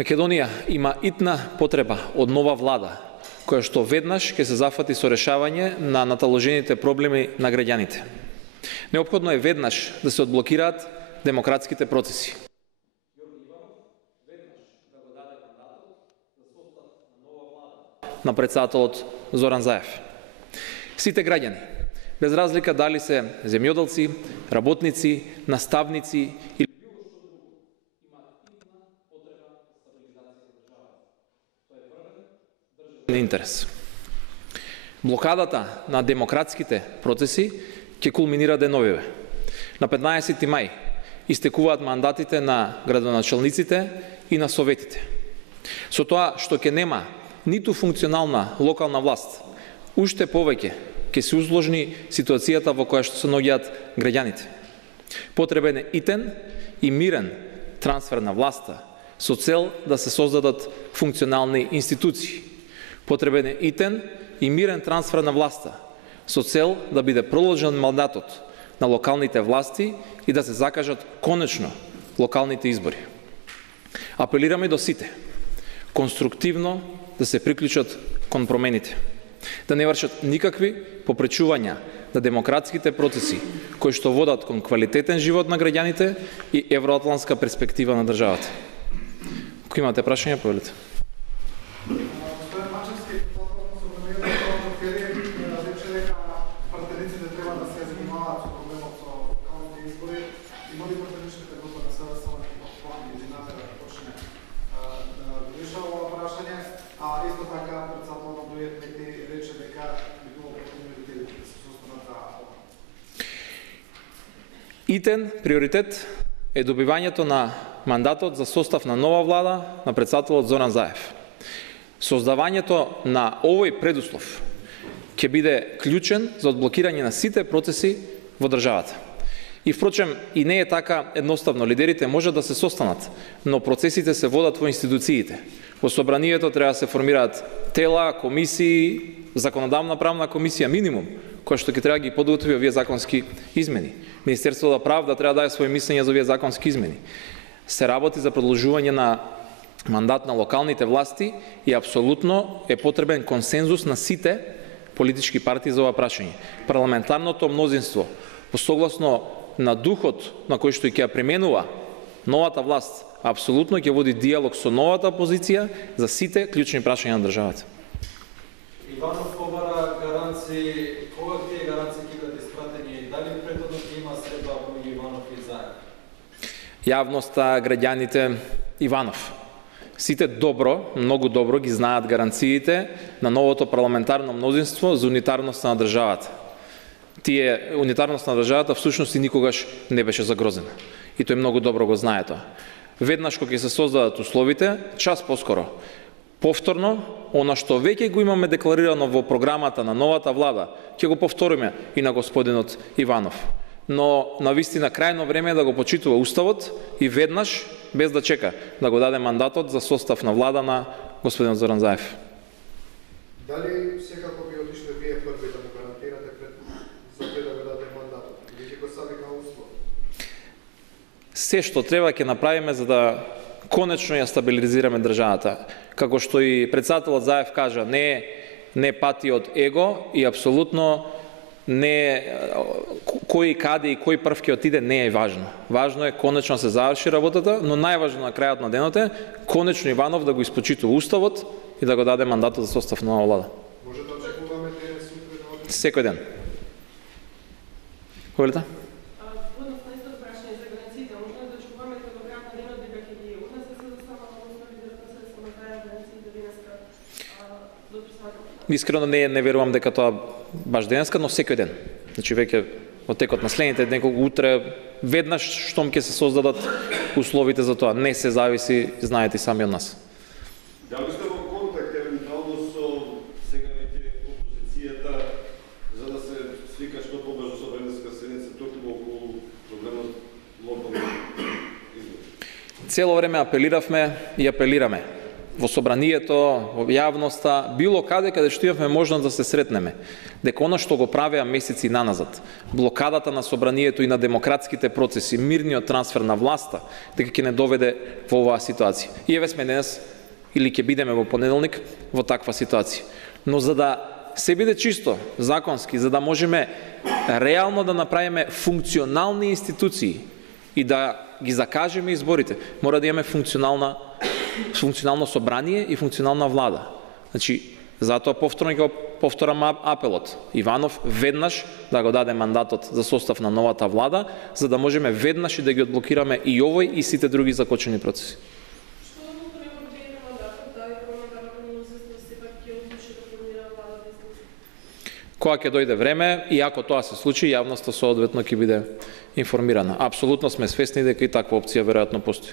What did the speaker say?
Македонија има итна потреба од нова влада, која што веднаш ќе се зафати со решавање на наталожените проблеми на граѓаните. Неопходно е веднаш да се одблокираат демократските процеси. На председателот Зоран Заев. Сите граѓани, без разлика дали се земјоделци, работници, наставници или интерес. Блокадата на демократските процеси ќе кулминира деновиве. На 15 мај истекуваат мандатите на градоначалниците и на советите. Со тоа што ќе нема ниту функционална локална власт, уште повеќе ќе се узложни ситуацијата во која што се наоѓаат граѓаните. Потребен е итен и мирен трансфер на власта со цел да се создадат функционални институции. Потребен е итен и мирен трансфер на власта со цел да биде продолжен мандатот на локалните власти и да се закажат конечно локалните избори. Апелираме до сите конструктивно да се приклучат кон промените, да не вршат никакви попречувања на демократските процеси кои што водат кон квалитетен живот на граѓаните и евроатлантска перспектива на државата. Ако имате прашања, повелете. Итен приоритет е добивањето на мандатот за состав на нова влада на председателот Зоран Заев. Создавањето на овој предуслов ќе биде клучен за одблокирање на сите процеси во државата. И впрочем, и не е така едноставно. Лидерите може да се состанат, но процесите се водат во институциите. Во собранието треба да се формираат тела, комисии, законодавна правна комисија минимум, која што ќе треба да ги подготви овие законски измени. Министерството за правда треба да даде своје мислење за овие законски измени. Се работи за продолжување на мандат на локалните власти и апсолутно е потребен консензус на сите политички партии за ова прашање. Парламентарното мнозинство, согласно на духот на кој што ќе ја применува новата власт, апсолутно ќе води диалог со новата опозиција за сите клучни прашања на државата. Иванов побара гаранции, кога тие гаранции ќе бидат испратени, дали претходно ќе има средба помеѓу Иванов и Заев? Јавноста, граѓаните, Иванов. Сите добро, многу добро ги знаат гаранциите на новото парламентарно мнозинство за унитарност на државата. Тие унитарност на државата всушност и никогаш не беше загрозена. И тој многу добро го знае тоа. Веднаш кога ќе се создадат условите, час поскоро, повторно, она што веќе го имаме декларирано во програмата на новата влада, ќе го повториме и на господинот Иванов. Но навистина крајно време е да го почитува Уставот и веднаш, без да чека, да го даде мандатот за состав на влада на господинот Зоран Заев. Дали секако би отишле вие први да му гарантирате за пред да го даде мандатот? Или ќе го стави на услов? Се што треба ќе направиме за да конечно ја стабилизираме државата. Како што и председателот Заев кажа, не пати од его и апсолутно не кој каде и кој прв ќе отиде не е важно. Важно е конечно се заврши работата, но најважно на крајот на денот е конечно Иванов да го испочитува Уставот и да го даде мандатот за состав на влада. Може да очекуваме сутре? Секој ден. Повелете? Искрено не верувам дека тоа баш денеска, но секој ден. Значи веќе во текот на следните неколку утре веднаш штом ќе се создадат условите за тоа. Не се зависи, знаете сами од нас. Дали сте во контакт евентуално со сега веќе опозицијата за да се свика што побрзо собраниска седница токму околу проблемот локални избори? Цело време апелиравме и апелираме во собранието, во јавноста, било каде што имавме можност да се сретнеме, дека она што го правеа месеци наназад, блокадата на собранието и на демократските процеси, мирниот трансфер на власта, дека ќе не доведе во оваа ситуација. И еве сме денес, или ќе бидеме во понеделник, во таква ситуација. Но за да се биде чисто, законски, за да можеме реално да направиме функционални институции и да ги закажеме изборите, мора да имаме функционално собрание и функционална влада. Значи, затоа повторно ќе повторам апелот. Иванов веднаш да го даде мандатот за состав на новата влада, за да можеме веднаш и да ги одблокираме и овој и сите други закочени процеси. Кога ќе дојде време и ако тоа се случи, јавноста соодветно ќе биде информирана. Апсолутно сме свесни дека и таква опција веројатно постои.